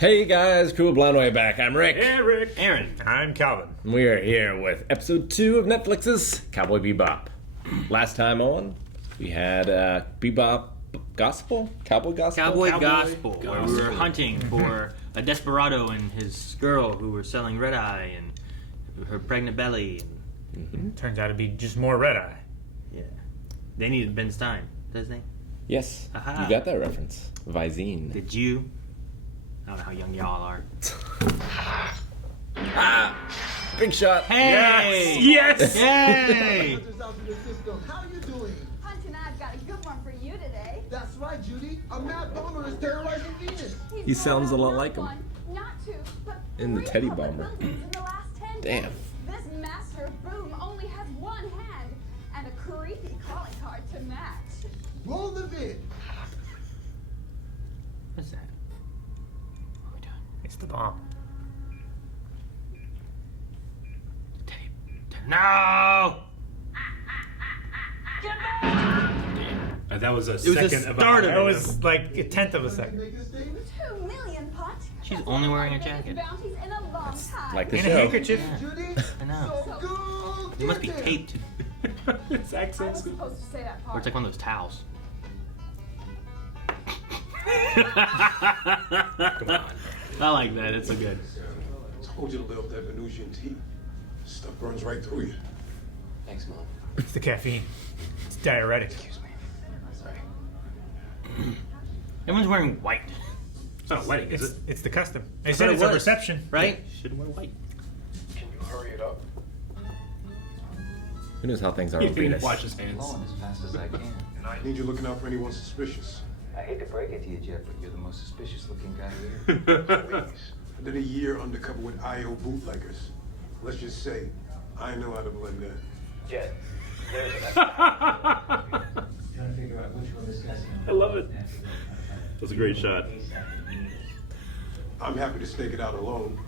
Hey guys, Cool Blonde Way back. I'm Rick. Hey, Rick. Aaron. I'm Calvin. We are here with episode 2 of Netflix's Cowboy Bebop. Last time on, we had Bebop Gospel? Cowboy Gospel? Cowboy Gospel, where we were hunting for a desperado and his girl who were selling red eye and her pregnant belly. Turns out to be just more red eye. Yeah. They needed Ben Stein, doesn't they? Yes, Aha. you got that reference. Visine. Did you? I don't know how young y'all are. Big shot. Hey! Yes! Yay! How you doing? Hunt and I've got a good one for you today. That's right, Judy. A mad bomber is terrorizing Venus. He sounds a lot like him. Not two, but In the three Teddy public Bomber. buildings in the last 10 Damn. days. This master of boom only has one hand and a creepy calling card to match. Roll the vid. What's that? What are we doing? It's the bomb. Tape. No! That was a was a second of start of That it. was like a tenth of a second. Make a statement? 2 million pot. She's That's only all wearing a I've jacket. bounties in a long time. Like the And a show. handkerchief. Judy? I know. So good. It must be Get there. taped. It's I was accents. supposed to say that Or part. it's like one of those towels. Come on. I like that. It's so good. Told you to lay off that Venusian tea. Stuff burns right through you. Thanks, Mom. It's the caffeine. It's diuretic. Excuse me. Sorry. Everyone's wearing white, It's not a wedding, is It's, it? it's the custom. They thought said it it's a was. reception. right? Should wear white. Can you hurry it up? Who knows how things are He with didn't Venus? wash his hands. Flowing as fast as I can. And I need you looking out for anyone suspicious. I hate to break it to you, Jeff, but you're the most suspicious looking guy here. Please. I did a year undercover with IO bootleggers. Let's just say, I know how to blend in. Jet, there's I trying to figure out which one this guy's love it. That's a great shot. I'm happy to stake it out alone,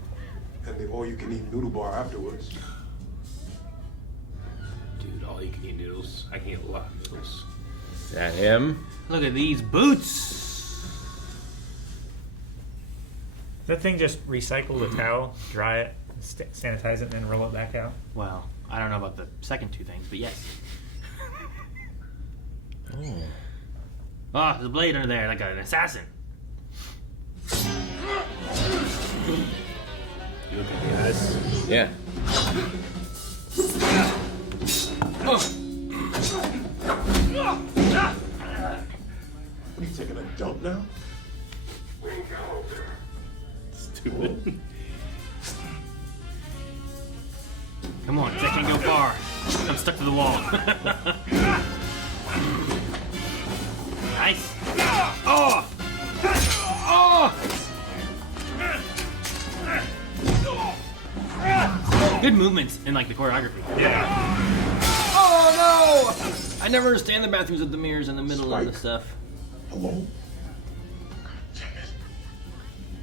and the all-you-can-eat noodle bar afterwards. Dude, all you can eat noodles. I can eat a lot of noodles. Is that him? Look at these boots. Does that thing just recycle the towel, dry it, sanitize it, and then roll it back out? Well, I don't know about the second two things, but yes. Oh. Oh, there's a blade under there, like an assassin. You look at the eyes. Yeah. What, are you taking a dump now? Stupid. Come on, that can't go far. I'm stuck to the wall. Nice. Oh! Oh! Good movements in like the choreography. Oh no! I never understand the bathrooms with the mirrors in the middle of the stuff. Hello?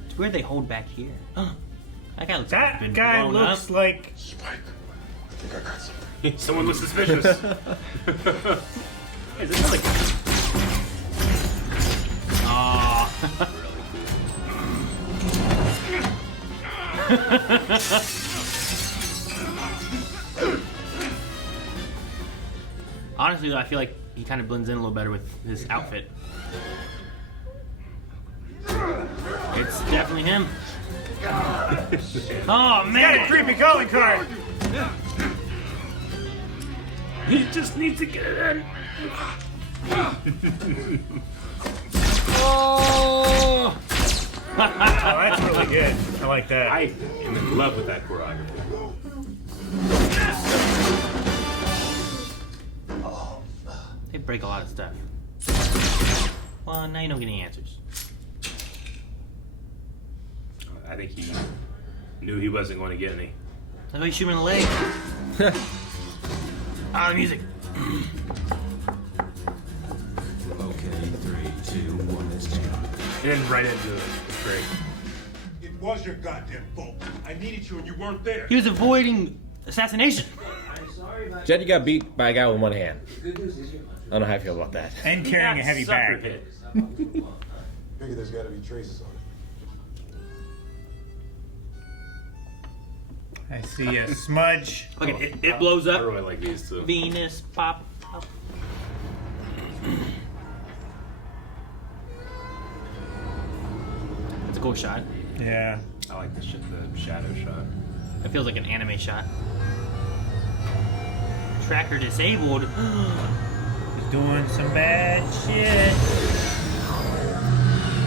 It's weird they hold back here. That guy looks like he's That been guy blown looks up. like Spike. I think I got something. Someone looks suspicious. Is it really? Honestly, though, I feel like he kind of blends in a little better with his outfit. It's definitely him. Oh got a man! creepy calling card. He just needs to get it in. Oh! Oh, that's really good. I like that. I am in love with that choreography. They break a lot of stuff. Well, now you don't get any answers. I think he knew he wasn't going to get any. That's why you shoot him in the leg. The music. Okay, 3, 2, 1, let's jump. And then right into it. It's great. It was your goddamn fault. I needed you and you weren't there. He was avoiding assassination. I'm sorry about Jed, you got beat by a guy with one hand. the good news is you're I don't know how I feel about that. And carrying a heavy Sucker bag. hit. Figure there's got to be traces on it. I see a smudge. Okay, it blows I up. really like these two. Venus pop up. It's a cool shot. Yeah. I like the shadow shot. It feels like an anime shot. Tracker disabled. He's doing some bad shit.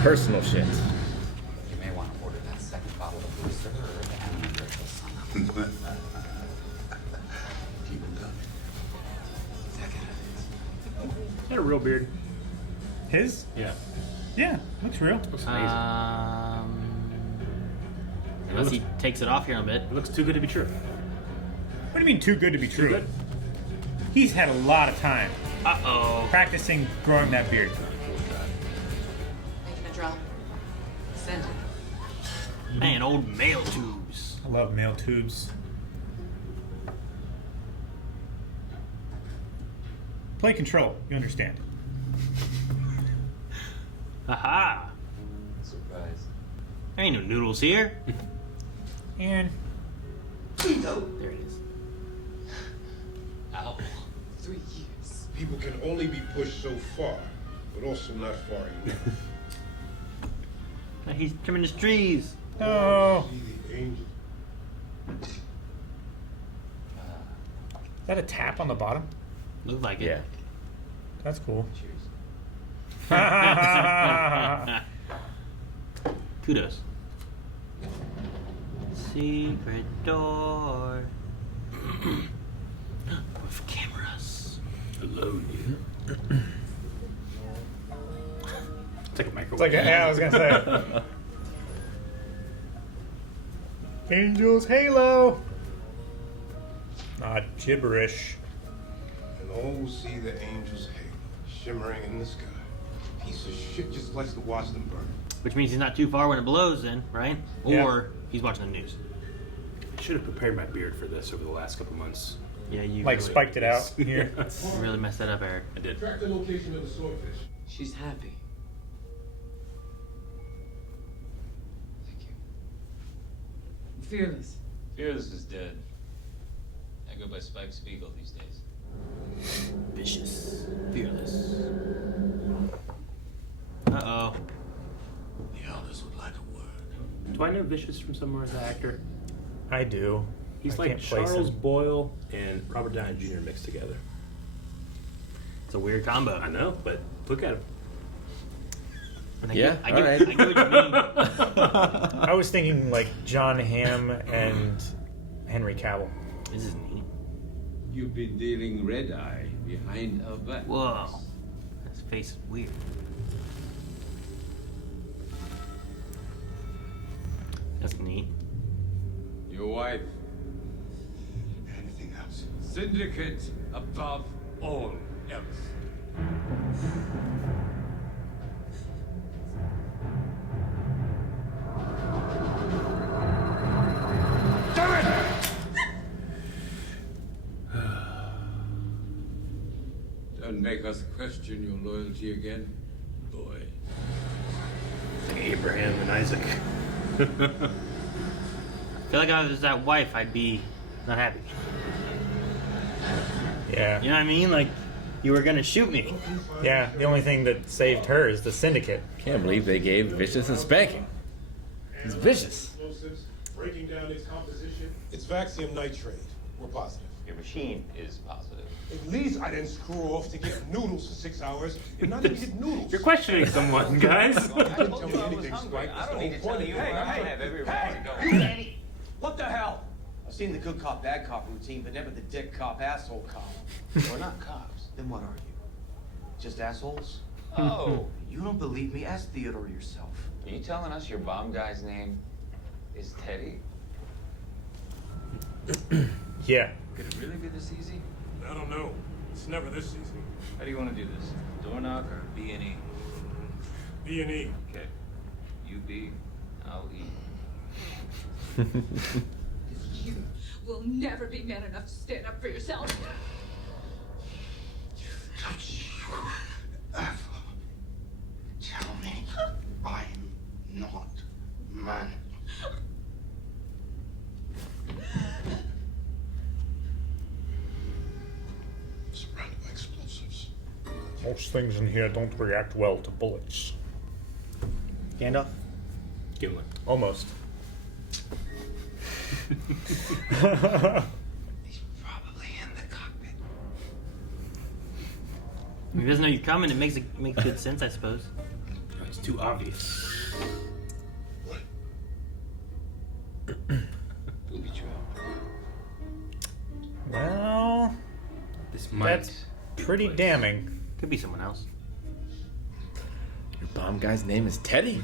Personal shit. You may want to order that second bottle of booster and the sun up. Keep him coming. Is that a real beard? His? Yeah. Yeah, looks real. Looks amazing. Unless he takes it off here in a bit. It looks too good to be true. What do you mean too good to be true? good? He's had a lot of time Uh-oh. practicing growing that beard. Making a drop. Send it. Man, old male tubes. I love male tubes. Play control, you understand. Aha. Surprise. There ain't no noodles here. And There it is. Ow. 3 years. People can only be pushed so far, but also not far enough. He's trimming his trees. oh, See the angel. is that a tap on the bottom? Looked like it. Yeah. That's cool. Cheers. Kudos. Secret door. With cameras. Hello, you. It's like a microwave. It's like, yeah, I was gonna say. Angel's Halo. Not gibberish. And all will see the angel's halo shimmering in the sky. Piece of shit just likes to watch them burn. Which means he's not too far when it blows then, right? Yeah. Or he's watching the news. I should have prepared my beard for this over the last couple months. Yeah, you Like really, spiked it out here. you really messed that up, Eric. I did. Track the location of the swordfish. She's happy. Thank you. Fearless. Fearless is dead. I go by Spike Spiegel these days. Vicious. Fearless. Uh-oh. The elders would like a word. Do I know Vicious from somewhere as an actor? I do. He's I like can't place Charles him. Boyle and Robert Downey Jr. mixed together. It's a weird combo. I know, but look at him. And Yeah, I alright. get what you mean. I was thinking like John Hamm and Henry Cavill. This is neat. You've been dealing red eye behind our back. Whoa. His face is weird. That's neat. Your wife. Anything else? Syndicate above all else. Don't make us question your loyalty again, boy. Abraham and Isaac. I feel like if I was that wife, I'd be not happy. Yeah. You know what I mean? Like, you were gonna shoot me. Yeah, the only thing that saved her is the Syndicate. Can't believe they gave Vicious a spanking. It's vicious. Explosives, breaking down its composition. It's vaxium nitrate. We're positive. Your machine is positive. At least I didn't screw off to get noodles for 6 hours and not even get noodles. You're questioning someone, guys. You didn't tell me anything, Spike. That's the whole point of it. I have every right to go. Danny, what the hell? I've seen the good cop, bad cop routine, but never the dick cop, asshole cop. We're not cops. Then what are you? Just assholes? Oh, You don't believe me? Ask Theodore yourself. are you telling us your bomb guy's name is Teddy? Yeah. Could it really be this easy? I don't know. It's never this easy. How do you want to do this? Door knock or B&E? B&E. Okay. You B, I'll E. You will never be man enough to stand up for yourself. Don't you ever tell me I'm not man. Most things in here don't react well to bullets. Gandalf? Gimli. Almost. He's probably in the cockpit. If he doesn't know you're coming, it makes good sense, I suppose. It's too obvious. Booby trap. Well, This might. that's pretty damning. Could be someone else. Your bomb guy's name is Teddy.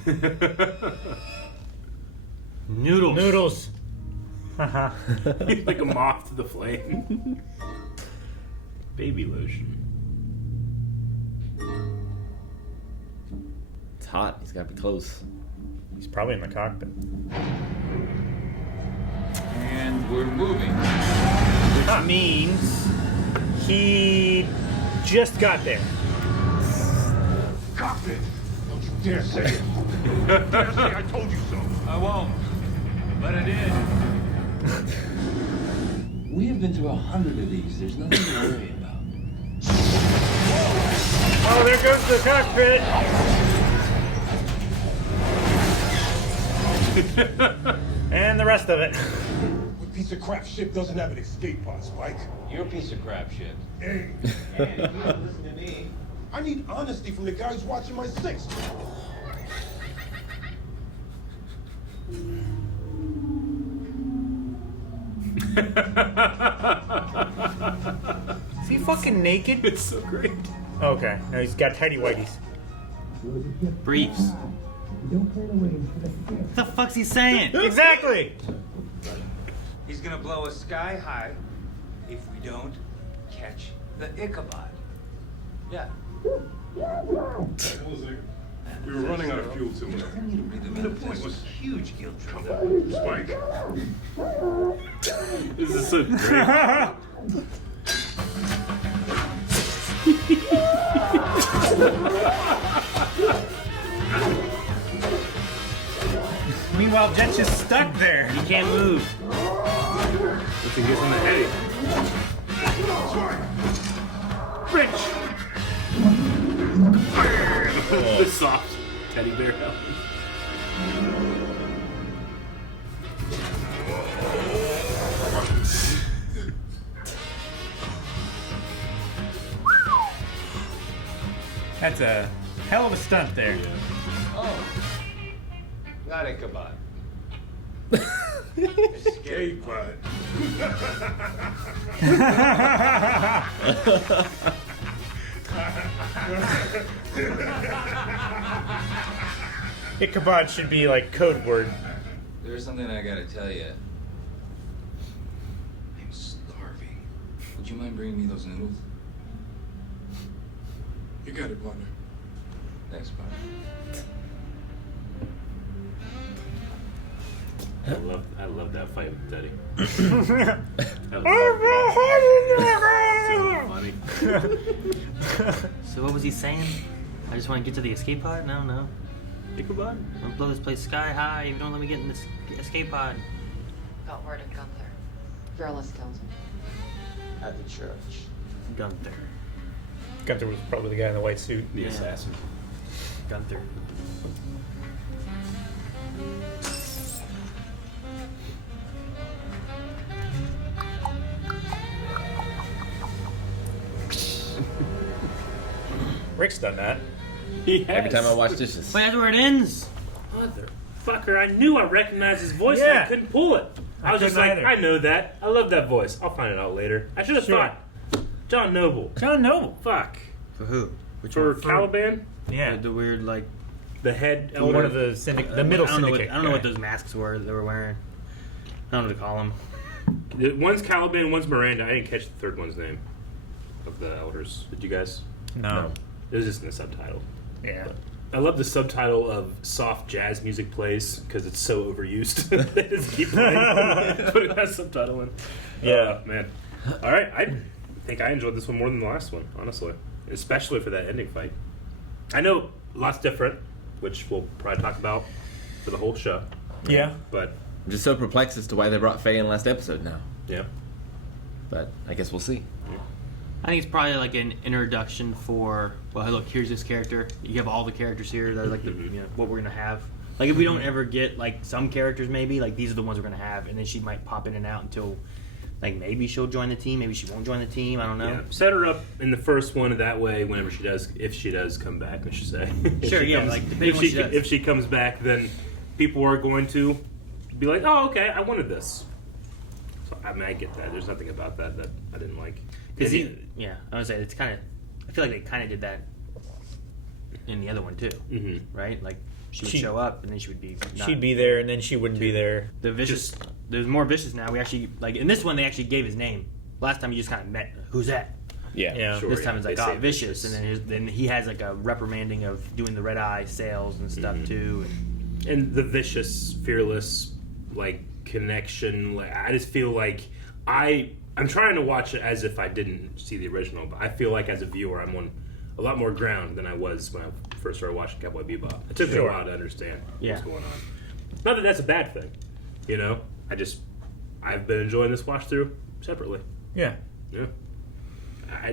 Noodles. Noodles. Haha. He's like a moth to the flame. Baby lotion. It's hot. He's got to be close. He's probably in the cockpit. And we're moving. Which means he just got there. Cockpit! Don't you dare say it! Dare say I told you so! I won't. But I did. We have been through 100 of these. There's nothing to worry about. Oh, there goes the cockpit. And the rest of it. What piece of crap ship doesn't have an escape pod, Spike? You're a piece of crap shit. Hey! Hey, you don't listen to me. I need honesty from the guy who's watching my six. Is he fucking naked? It's so great. Okay, no, he's got tidy whities. Briefs. What the fuck's he saying? Exactly. He's gonna blow us sky high if we don't catch the Ichabod. Yeah. We were running out of fuel too much. The point was huge guilt trip. Spike. This is so great. Meanwhile, Jet's just stuck there. He can't move. Listen, gets in the headache. Rich! The soft teddy bear helmet. That's a hell of a stunt there. Oh. Not Ichabod. Escape pod. Ichabod should be like code word. There's something I gotta tell you. I'm starving. Would you mind bringing me those noodles? You got it, partner. Thanks, partner. I love that fight with Teddy. That was so funny. So what was he saying? I just want to get to the escape pod? No. Ichabod? I'm gonna blow this place sky high if you don't let me get in this escape pod. Got word of Gunther. Fearless killed him. At the church. Gunther. Gunther was probably the guy in the white suit. The Yeah. assassin. Gunther. Rick's done that. He has. Every time I wash dishes. Wait, that's where it ends. Motherfucker, I knew I recognized his voice and Yeah. I couldn't pull it. I was just couldn't like, either. I know that. I love that voice. I'll find it out later. I should have Sure. thought. John Noble. John Noble. Fuck. For who? Which For one? Caliban, Yeah. The weird, like... the head One elder. of the the middle I don't know syndicate. what, I don't know what guy. those masks were they were wearing. I don't know what to call them. One's Caliban, one's Miranda. I didn't catch the third one's name of the elders. Did you guys? No. It was just in the subtitle. Yeah. I love the subtitle of soft jazz music plays because it's so overused. They just keep putting that subtitle in. Yeah. Man. All right. I think I enjoyed this one more than the last one, honestly. Especially for that ending fight. I know lots different, which we'll probably talk about for the whole show. Yeah. But, I'm just so perplexed as to why they brought Faye in last episode now. yeah. But I guess we'll see. I think it's probably like an introduction for, well, hey, look, here's this character. You have all the characters here. They're like what we're gonna have. Like if we don't ever get like some characters, maybe like these are the ones we're gonna have, and then she might pop in and out until like maybe she'll join the team, maybe she won't join the team. I don't know. Yeah. Set her up in the first one that way. Whenever she does, if she does come back, I should say. Sure, yeah. Like depending on what she does. If she comes back, then people are going to be like, "Oh, okay, I wanted this." So I mean, I get that. There's nothing about that I didn't like. Because I would say it's kind of. I feel like they kind of did that in the other one too, right? Like she would show up and then she would be. She'd be there and then she wouldn't be there. The vicious. There's more vicious now. We actually like in this one they actually gave his name. Last time you just kind of met. Who's that? Yeah. Sure, this time it's like they say vicious, and then he has like a reprimanding of doing the red eye sales and stuff too. And the vicious, fearless, like connection. Like I just feel like I'm trying to watch it as if I didn't see the original, but I feel like as a viewer I'm on a lot more ground than I was when I first started watching Cowboy Bebop. It took me a while to understand what's going on. Not that that's a bad thing, you know. I've been enjoying this watch through separately. Yeah.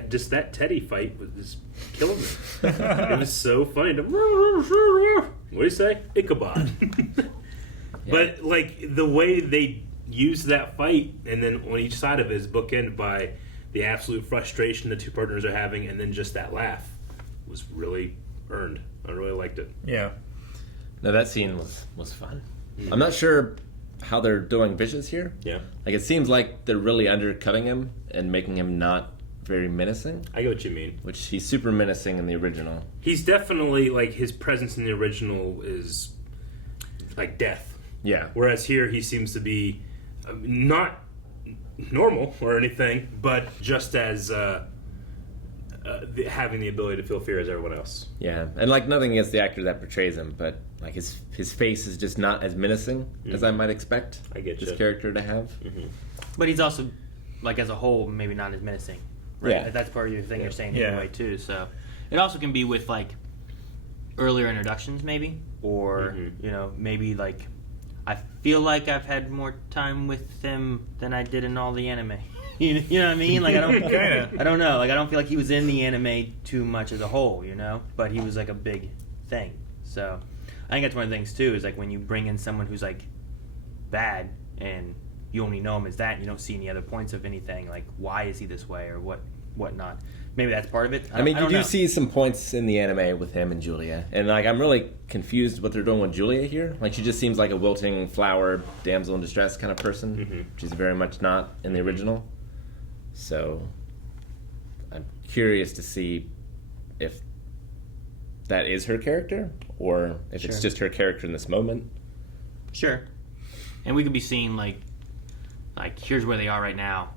Just that Teddy fight was just killing me. It was so funny. What do you say? Ichabod. But like the way they used that fight, and then on each side of it is bookended by the absolute frustration the two partners are having, and then just that laugh was really earned. I really liked it. Yeah. No, that scene was fun. I'm not sure how they're doing Vicious here. Yeah. Like it seems like they're really undercutting him and making him not very menacing. I get what you mean. Which he's super menacing in the original. He's definitely like his presence in the original is like death. Yeah. Whereas here he seems to be not normal or anything, but just as having the ability to feel fear as everyone else. Yeah, and like nothing against the actor that portrays him, but like his face is just not as menacing as I might expect. I get this character to have. But he's also like as a whole maybe not as menacing. Right? Yeah, that's part of your thing you're saying anyway too. So it also can be with like earlier introductions maybe, or you know maybe like. I feel like I've had more time with him than I did in all the anime. You know what I mean? Like I don't know. Like I don't feel like he was in the anime too much as a whole, you know. But he was like a big thing. So I think that's one of the things too. Is like when you bring in someone who's like bad and you only know him as that, and you don't see any other points of anything. Like why is he this way or whatnot. Maybe that's part of it. I mean, you do see some points in the anime with him and Julia, and like I'm really confused what they're doing with Julia here. Like she just seems like a wilting flower, damsel in distress kind of person. She's very much not in the original. So I'm curious to see if that is her character, or if it's just her character in this moment. Sure. And we could be seeing like here's where they are right now,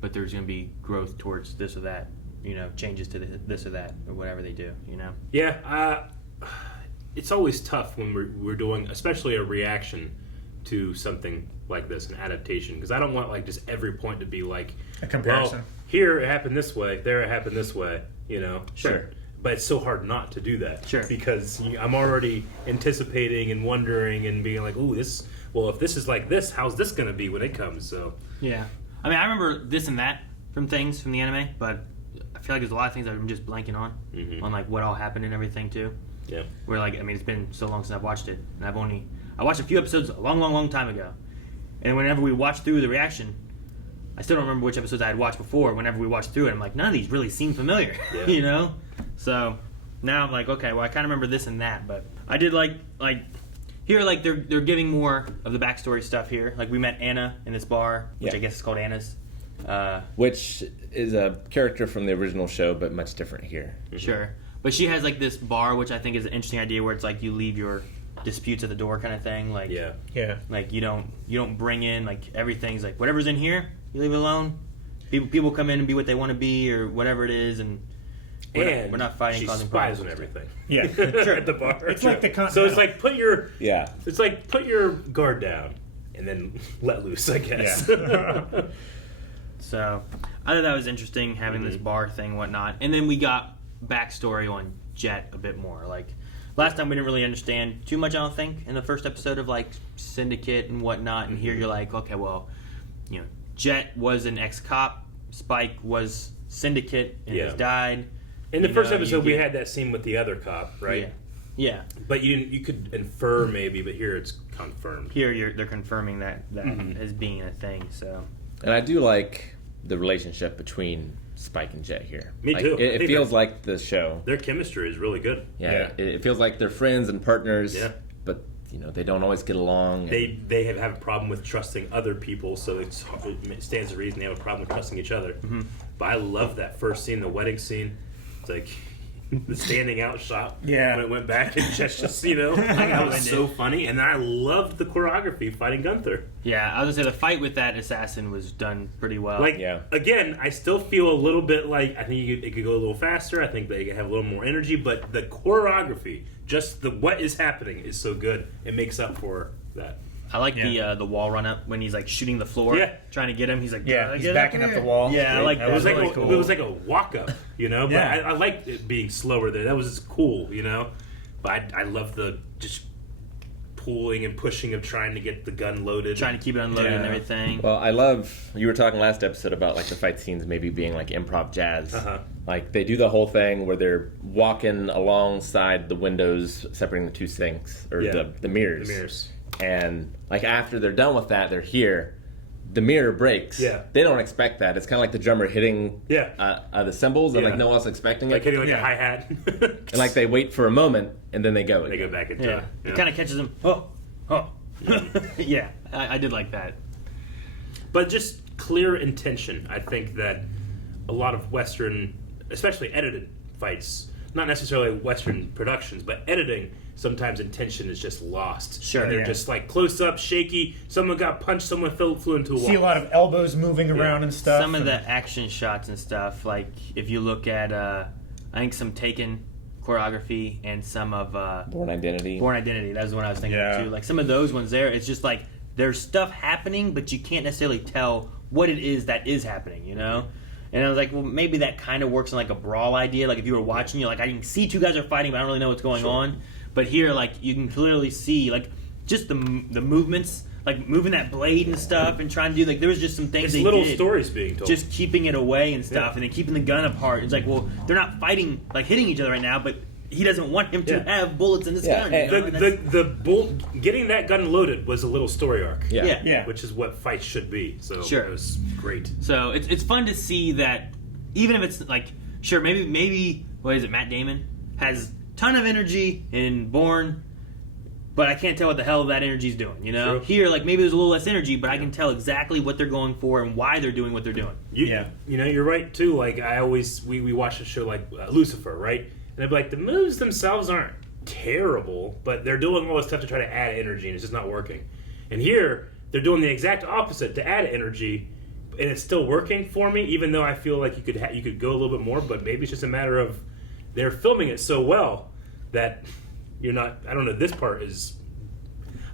but there's going to be growth towards this or that. You know, changes to this or that, or whatever they do, you know? Yeah, it's always tough when we're doing, especially a reaction to something like this, an adaptation, because I don't want, like, just every point to be, like, a comparison. Well, here it happened this way, there it happened this way, you know? Sure. But it's so hard not to do that. Sure. Because I'm already anticipating and wondering and being like, ooh, if this is like this, how's this going to be when it comes? So Yeah. I mean, I remember this and that from things from the anime, but I feel like there's a lot of things that I'm just blanking on like what all happened and everything too. Yeah. Where like I mean it's been so long since I've watched it, and I watched a few episodes a long time ago, and whenever we watched through the reaction, I still don't remember which episodes I had watched before. Whenever we watched through it, I'm like none of these really seem familiar, you know. So now I'm like okay, well I kind of remember this and that, but I did like here like they're giving more of the backstory stuff here. Like we met Anna in this bar, which I guess is called Anna's. Which is a character from the original show, but much different here. Sure. But she has like this bar, which I think is an interesting idea, where it's like you leave your disputes at the door kind of thing. Like like you don't bring in like everything's like whatever's in here, you leave it alone. People come in and be what they want to be or whatever it is, and we're not fighting, causing problems and everything. Yeah, sure. At the bar. It's like the so it's like put your It's like put your guard down and then let loose, I guess. Yeah. So I thought that was interesting having this bar thing, and whatnot, and then we got backstory on Jet a bit more. Like last time we didn't really understand too much, I don't think, in the first episode of like Syndicate and whatnot. And here you're like, okay, well, you know, Jet was an ex-cop, Spike was Syndicate and has died. In the You first know, episode, you we get- had that scene with the other cop, right? Yeah. But you could infer maybe, but here it's confirmed. Here they're confirming that as being a thing. So. And I do like the relationship between Spike and Jet here. Me Like, too. I It think feels like the show. Their chemistry is really good. Yeah, it feels like they're friends and partners. Yeah. But they don't always get along. and- They have a problem with trusting other people, so it stands to reason they have a problem with trusting each other. Mm-hmm. But I love that first scene, the wedding scene. It's like the standing out shot. Yeah. When it went back and just that was so funny. And I loved the choreography fighting Gunther. Yeah, I was gonna say the fight with that assassin was done pretty well. Again, I still feel a little bit like I think it could go a little faster. I think they could have a little more energy, but the choreography, just what is happening, is so good. It makes up for that. I like the wall run up when he's like shooting the floor, trying to get him. He's like, he's get backing up the wall. Yeah, I like that. It was like really it was like a walk up, But Yeah. I liked it being slower there. That was cool, But I love the just pulling and pushing of trying to get the gun loaded, trying to keep it unloaded and everything. Well, I love, you were talking last episode about like the fight scenes maybe being like improv jazz. Like they do the whole thing where they're walking alongside the windows separating the two sinks or the mirrors. The mirrors. And like after they're done with that, they're here. The mirror breaks. Yeah. They don't expect that. It's kind of like the drummer hitting the cymbals and like no one else expecting it. Like hitting like a hi-hat. And like they wait for a moment and then they go. They go back into it. It kind of catches him. Yeah, I did like that. But just clear intention. I think that a lot of Western, especially edited fights, not necessarily Western productions, but editing, sometimes intention is just lost. Sure. And they're just like close up, shaky. Someone got punched, someone flew into a wall. See a lot of elbows moving around and stuff. Some of the action shots and stuff, like if you look at, I think some Taken choreography and some of Born Identity. That was the one I was thinking of too. Like some of those ones there, it's just like there's stuff happening, but you can't necessarily tell what it is that is happening, And I was like, well, maybe that kind of works on like a brawl idea. Like if you were watching, you're like, I can see two guys are fighting, but I don't really know what's going on. But here, like you can clearly see like just the movements, like moving that blade and stuff, and trying to do like there was just some things It's they little did, stories being told. just keeping it away and stuff, and then keeping the gun apart. It's like, well, they're not fighting like hitting each other right now, but he doesn't want him to have bullets in his gun. Getting that gun loaded was a little story arc. Yeah. Which is what fights should be. So Sure. it was great. So it's fun to see that, even if it's like, sure, maybe what is it? Matt Damon has ton of energy in Bourne, but I can't tell what the hell that energy's doing. True. Here, like maybe there's a little less energy, but I can tell exactly what they're going for and why they're doing what they're doing. You're right too. Like we watch a show like Lucifer, right? And they'd be like, the moves themselves aren't terrible, but they're doing all this stuff to try to add energy, and it's just not working. And here, they're doing the exact opposite to add energy, and it's still working for me. Even though I feel like you could go a little bit more, but maybe it's just a matter of they're filming it so well that you're not. I don't know. This part is.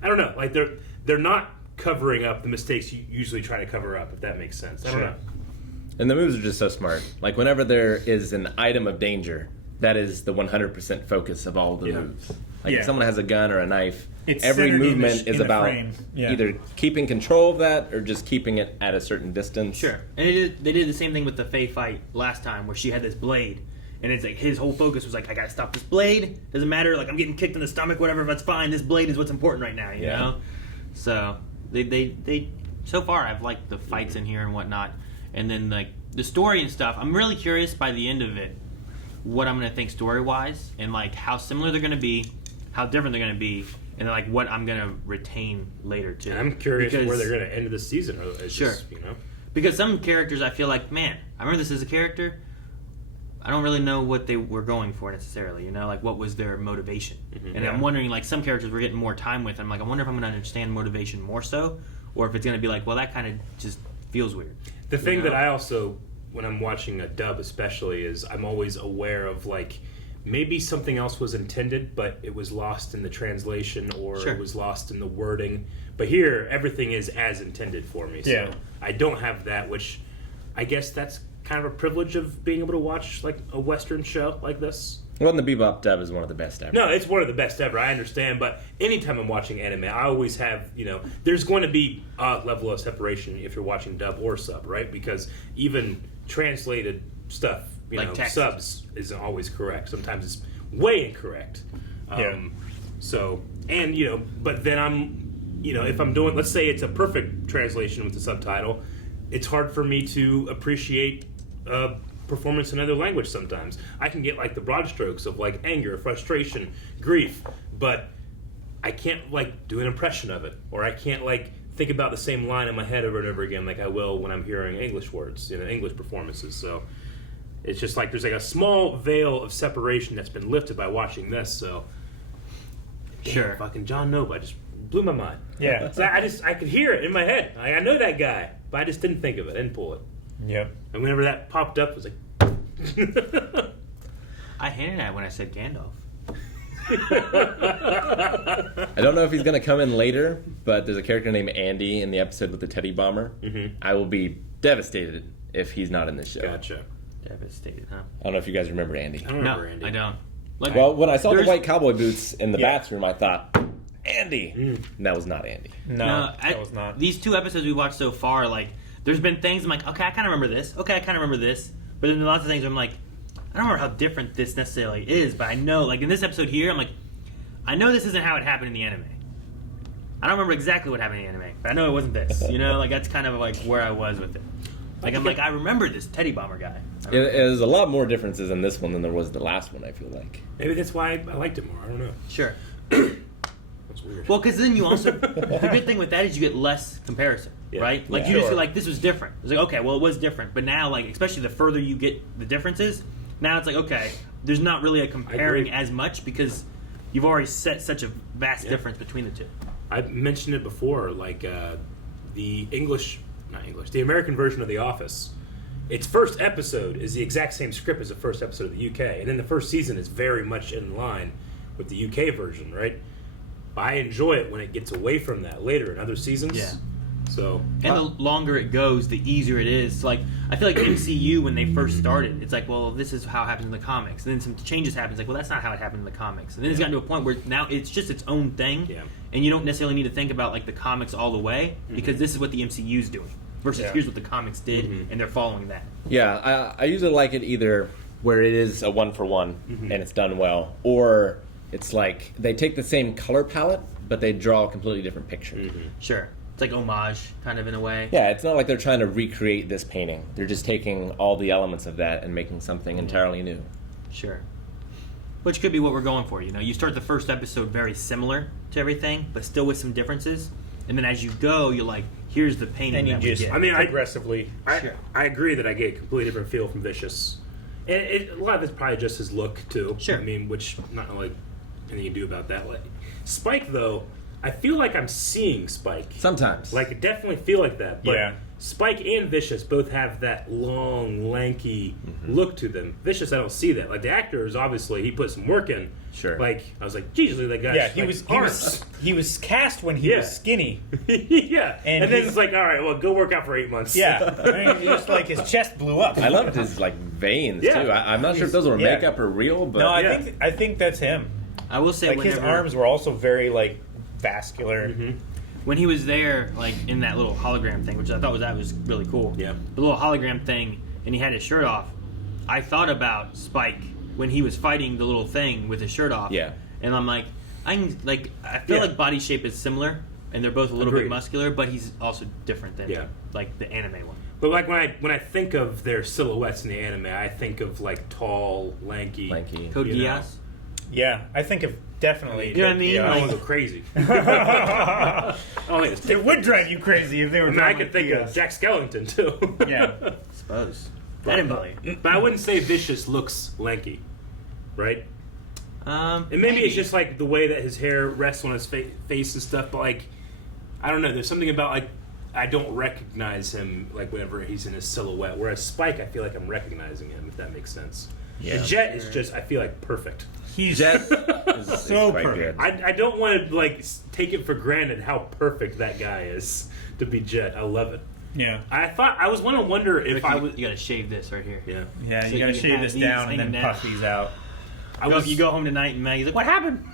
I don't know. Like they're not covering up the mistakes you usually try to cover up. If that makes sense. I don't know. And the moves are just so smart. Like whenever there is an item of danger, that is the 100% focus of all of the moves. Like if someone has a gun or a knife, every movement is about either keeping control of that or just keeping it at a certain distance. Sure. And they did the same thing with the Faye fight last time, where she had this blade, and it's like his whole focus was like, I gotta stop this blade. Doesn't matter, like I'm getting kicked in the stomach, whatever. That's fine. This blade is what's important right now. You know. So they so far I've liked the fights in here and whatnot, and then like the story and stuff. I'm really curious by the end of it what I'm going to think story-wise, and like how similar they're going to be, how different they're going to be, and then like what I'm going to retain later too. And I'm curious where they're going to end the season. Sure. Because some characters I feel like, man, I remember this as a character, I don't really know what they were going for necessarily, like what was their motivation. And I'm wondering, like some characters we're getting more time with, I'm like, I wonder if I'm going to understand motivation more so, or if it's going to be like, well, that kind of just feels weird. The thing that I also, when I'm watching a dub especially, is I'm always aware of like maybe something else was intended but it was lost in the translation, or it was lost in the wording. But here everything is as intended for me. So I don't have that, which I guess that's kind of a privilege of being able to watch like a Western show like this. Well, and the Bebop dub is one of the best ever. No, it's one of the best ever. I understand, but anytime I'm watching anime, I always have, there's going to be a level of separation if you're watching dub or sub, right? Because even translated stuff, Like text. subs isn't always correct. Sometimes it's way incorrect. So, and but then I'm, if I'm doing, let's say it's a perfect translation with the subtitle, it's hard for me to appreciate performance in another language sometimes. I can get like the broad strokes of like anger, frustration, grief, but I can't like do an impression of it, or I can't like think about the same line in my head over and over again like I will when I'm hearing English words, English performances. So it's just like there's like a small veil of separation that's been lifted by watching this. So Sure. fucking John Nova just blew my mind. Yeah. So I could hear it in my head. I know that guy, but I just didn't think of it. I didn't pull it. Yep. And whenever that popped up, it was like. I hinted at when I said Gandalf. I don't know if he's going to come in later, but there's a character named Andy in the episode with the teddy bomber. Mm-hmm. I will be devastated if he's not in this show. Gotcha. Devastated, huh? I don't know if you guys remember Andy. I don't remember Andy. I don't. Like, Well, when I saw the there's- white cowboy boots in the bathroom, I thought, Andy. And that was not Andy. No, that was not. These 2 episodes we watched so far, like, there's been things I'm like, okay, I kind of remember this. Okay, I kind of remember this. But then lots of things I'm like, I don't remember how different this necessarily is, but I know, like in this episode here, I'm like, I know this isn't how it happened in the anime. I don't remember exactly what happened in the anime, but I know it wasn't this. Like that's kind of like where I was with it. Like I'm like, I remember this teddy bomber guy. There's a lot more differences in this one than there was the last one, I feel like. Maybe that's why I liked it more. I don't know. Sure. That's weird. Well, because then you also the good thing with that is you get less comparison, right? Like you just feel like this was different. It's like okay, well it was different, but now like especially the further you get the differences, now it's like okay, there's not really a comparing as much because you've already set such a vast difference between the two. I mentioned it before, like the the American version of The Office. Its first episode is the exact same script as the first episode of the UK, and then the first season is very much in line with the UK version, right? But I enjoy it when it gets away from that later in other seasons. Yeah. So and the longer it goes, the easier it is. So, like I feel like MCU when they first started, it's like, well, this is how it happens in the comics. And then some changes happen. It's like, well, that's not how it happened in the comics. And then it's gotten to a point where now it's just its own thing, and you don't necessarily need to think about like the comics all the way because this is what the MCU's doing versus here's what the comics did, and they're following that. Yeah, I usually like it either where it is a 1-for-1 and it's done well, or it's like they take the same color palette but they draw a completely different picture. Sure. It's like homage, kind of in a way. Yeah, it's not like they're trying to recreate this painting. They're just taking all the elements of that and making something entirely new. Sure. Which could be what we're going for. You start the first episode very similar to everything, but still with some differences. And then as you go, you're like, here's the painting And you that just, we get. I mean, aggressively. I agree that I get a completely different feel from Vicious. And a lot of it's probably just his look, too. Sure. I mean, which, not like anything you can do about that. Like, Spike, though, I feel like I'm seeing Spike. Sometimes. Like, I definitely feel like that. But Yeah. Spike and Vicious both have that long, lanky look to them. Vicious, I don't see that. Like, the actor is obviously, he put some work in. Sure. Like, I was like, Jesus, that guy's Yeah, he like, was cast when he was skinny. yeah. And then it's like, all right, well, go work out for 8 months. Yeah, I mean, just like his chest blew up. I loved his like veins too. I'm not sure if those were makeup or real, but No, I think that's him. I will say, Like his whenever- arms were also very like vascular. when he was there, like in that little hologram thing, which I thought was really cool. Yeah. The little hologram thing, and he had his shirt off. I thought about Spike when he was fighting the little thing with his shirt off. Yeah. And I'm like, I feel like body shape is similar, and they're both a little bit Agreed. muscular, but he's also different than Yeah. like the anime one. But like when I think of their silhouettes in the anime, I think of like tall, lanky. Code you know. Geass. Yeah, I think of definitely. You know what I mean? I don't want to go crazy. I don't think it's It would drive you crazy if they were. I mean, I could think of Jack Skellington too. Yeah. Suppose. I didn't believe. But I wouldn't say Vicious looks lanky, right? And maybe it's just like the way that his hair rests on his face and stuff. But like, I don't know. There's something about like I don't recognize him like whenever he's in his silhouette. Whereas Spike, I feel like I'm recognizing him. If that makes sense. Yeah. The Jet is just I feel like perfect. He's Jet is so quite perfect. good. I don't want to like take it for granted how perfect that guy is to be Jet. I love it. Yeah. I was going to wonder if I was. You gotta shave this right here. Yeah. Yeah, So you gotta you shave have this these down and hanging then down. puff these out. You go home tonight and Maggie's like, "What happened?"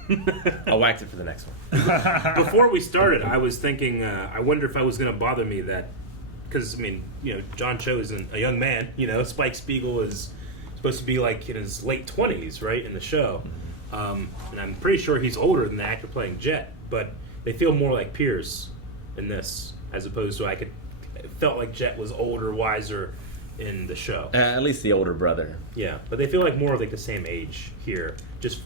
I'll wax it for the next one. Before we started, I was thinking, I wonder if I was going to bother me that because, I mean, John Cho isn't a young man. Spike Spiegel is supposed to be like in his late 20s, right, in the show. And I'm pretty sure he's older than the actor playing Jet, but they feel more like peers in this, as opposed to it felt like Jet was older, wiser in the show. At least the older brother. Yeah, but they feel like more like the same age here, just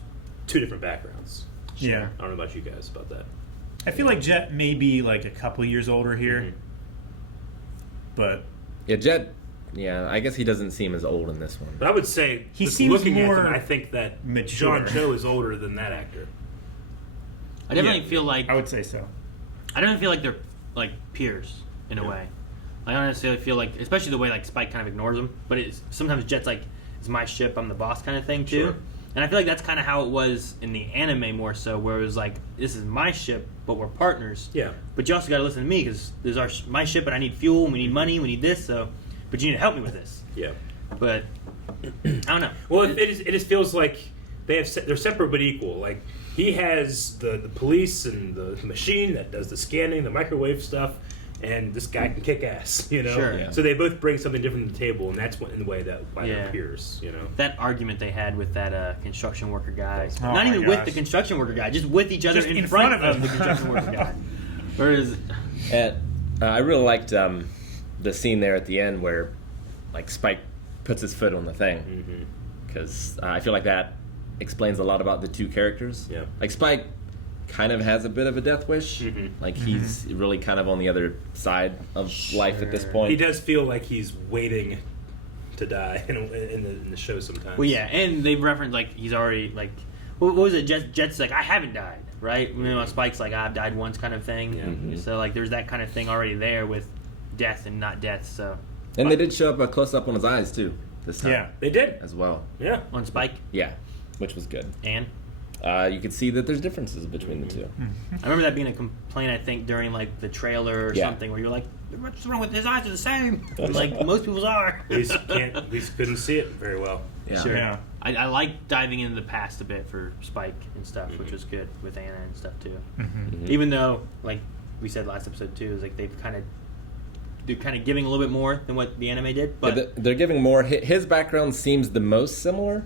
two different backgrounds. Yeah. I don't know about you guys about that. I feel like Jet may be like a couple years older here, but Yeah, Jet. Yeah, I guess he doesn't seem as old in this one. But I would say, He just seems looking more at him, I think that mature. John Cho is older than that actor. I definitely feel like I would say so. I don't feel like they're like peers in a way. I don't necessarily feel like, especially the way like Spike kind of ignores him. But sometimes Jet's like, "It's my ship, I'm the boss" kind of thing too. Sure. And I feel like that's kind of how it was in the anime more so, where it was like, "This is my ship, but we're partners." Yeah. But you also got to listen to me because there's my ship, and I need fuel, and we need money, we need this. So, but you need to help me with this. Yeah. But I don't know. Well, it just feels like they're separate but equal. Like he has the police and the machine that does the scanning, the microwave stuff, and this guy can kick ass. Sure. Yeah. So they both bring something different to the table, and that's in the way that why Yeah. they're peers. That argument they had with that construction worker guy, Oh not my even with gosh. the construction worker guy, just with each other Just in front of him. the construction worker guy. Whereas, And I really liked the scene there at the end where, like, Spike puts his foot on the thing, because I feel like that explains a lot about the two characters. Yeah. Like Spike kind of has a bit of a death wish. Like he's really kind of on the other side of life at this point. He does feel like he's waiting to die in the show sometimes. well, yeah, and they referenced like he's already like, what was it? Jet's like, I haven't died, right? Spike's like, I've died once, kind of thing. Yeah. So like, there's that kind of thing already there with death and not death. So And they did show up a close up on his eyes too this time. Yeah. They did. As well. Yeah. on Spike Yeah, which was good. and. You could see that there's differences between the two. I remember that being a complaint, I think, during like the trailer or Yeah. something, where you're like, "What's wrong with his eyes? Are the same." And, like most people's are. At least couldn't see it very well. Yeah. Sure. Yeah. I like diving into the past a bit for Spike and stuff, which was good with Anna and stuff too. Even though, like we said last episode too, is like they're kind of giving a little bit more than what the anime did, but Yeah, they're giving more. His background seems the most similar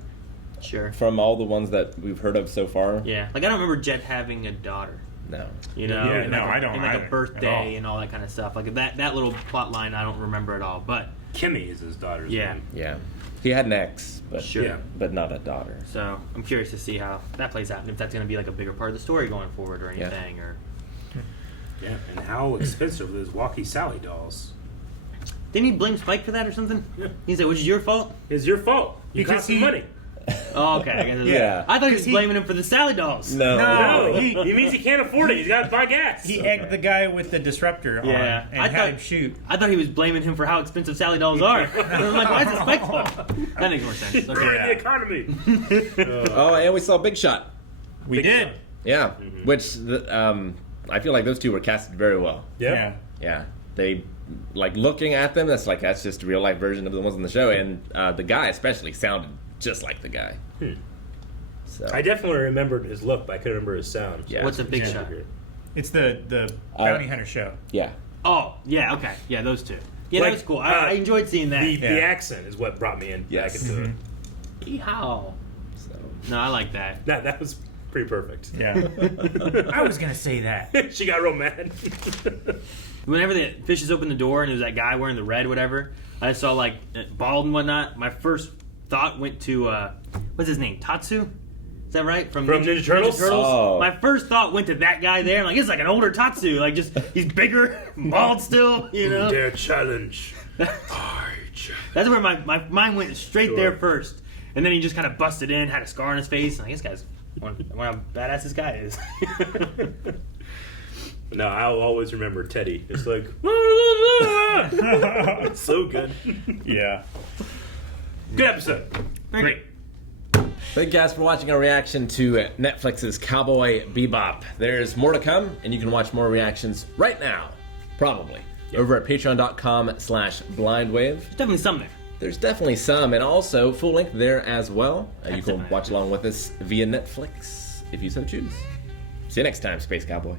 sure. from all the ones that we've heard of so far. Yeah, like I don't remember Jet having a daughter. No. Yeah, and no, like I don't and like either, a at birthday all. and all that kind of stuff. Like that little plot line, I don't remember at all. But Kimmy is his daughter's name. Yeah. He had an ex, but Sure. Yeah. but not a daughter. so I'm curious to see how that plays out, and if that's going to be like a bigger part of the story going forward or Yeah. anything. Or Yeah, and how expensive are those Walkie Sally dolls? didn't he blame Spike for that or something? Yeah. He said, "Which is your fault." It's your fault. You Because got some he- money. Oh, okay. I guess that's Yeah. I thought he was 'Cause he- blaming him for the Sally dolls. No. No, He means he can't afford it. He's got to buy gas. He egged the guy with the disruptor Yeah. on and I had thought- him shoot. I thought he was blaming him for how expensive Sally dolls are. I'm like, why is it Spike's fault? That makes more sense. Okay. Ruined the economy. Oh, and we saw Big Shot. We did. Yeah. Which I feel like those two were casted very well. Yeah. Yeah. They like looking at them. That's just a real life version of the ones in the show, and the guy especially sounded just like the guy. So I definitely remembered his look, but I couldn't remember his sound. Yeah. What's a big Yeah. shot? It's the bounty hunter show. yeah. Oh, yeah, okay. Yeah, those two. Yeah, that Like, was cool. I enjoyed seeing that. The Yeah. accent is what brought me in back Yes. into it. Yeehaw. So No, I like that. That was pretty perfect. Yeah. I was gonna say that. She got real mad. Whenever the fishes opened the door and there was that guy wearing the red, whatever, I saw like bald and whatnot. My first thought went to what's his name? Tatsu? Is that right? From Ninja Turtles? Oh. My first thought went to that guy there. I'm like, it's like an older Tatsu. Like, just he's bigger, bald still. You know. Their challenge. That's where my mind went straight there first, and then he just kind of busted in, had a scar on his face. And like, this guy's what how badass this guy is. No, I'll always remember Teddy. It's like, it's so good. Yeah. Good episode. Great. thank you guys for watching our reaction to Netflix's Cowboy Bebop. There's more to come, and you can watch more reactions right now, probably, over at patreon.com/blindwave. There's definitely some there. There's definitely some, and also full length there as well. You can Excellent. watch along with us via Netflix if you so choose. See you next time, Space Cowboy.